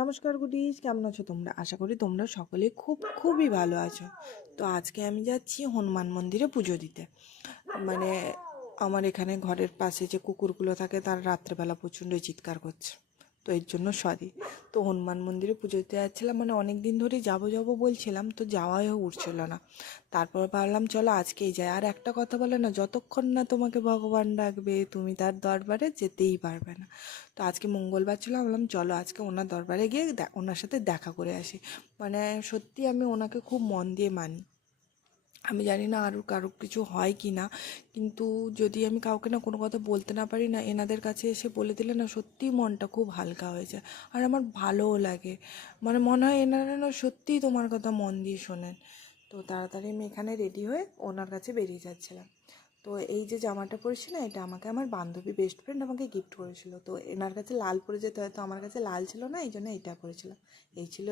নমস্কার গুডিজ, কেমন আছো তোমরা? আশা করি তোমরা সকলে খুবই ভালো আছো। তো আজকে আমি যাচ্ছি হনুমান মন্দিরে পুজো দিতে। মানে আমার এখানে ঘরের পাশে যে কুকুরগুলো থাকে তার রাত্রেবেলা প্রচণ্ড চিৎকার করছে, তো এর জন্য সরি। তো হনুমান মন্দিরে পুজো দিতে যাচ্ছিলাম, মানে অনেক দিন ধরেই যাবো বলছিলাম, তো যাওয়াই হয়ে উঠছিল না। তারপর ভাবলাম চলো আজকেই যাই। আর একটা কথা বলে না, যতক্ষণ না তোমাকে ভগবান ডাকবে তুমি তার দরবারে যেতেই পারবে না। তো আজকে মঙ্গলবার ছিল, ভাবলাম চলো আজকে ওনার দরবারে গিয়ে ওনার সাথে দেখা করে আসি। মানে সত্যি আমি ওনাকে খুব মন দিয়ে মানি। আমি জানি না আরও কারো কিছু হয় কি না, কিন্তু যদি আমি কাউকে না কোনো কথা বলতে না পারি না, এনাদের কাছে এসে বলে দিলে না সত্যিই মনটা খুব হালকা হয়ে যায়। আর আমার ভালোও লাগে, মানে মনে হয় এনারা না সত্যিই তোমার কথা মন দিয়ে শোনেন। তো তাড়াতাড়ি আমি এখানে রেডি হয়ে ওনার কাছে বেরিয়ে যাচ্ছিলাম। তো এই যে জামাটা পরেছি না, এটা আমাকে আমার বান্ধবী বেস্ট ফ্রেন্ড আমাকে গিফট করেছিল। তো এনার কাছে লাল পরে যেতে হয়, তো আমার কাছে লাল ছিল না, এই জন্য এটা পরেছিলাম। এই ছিল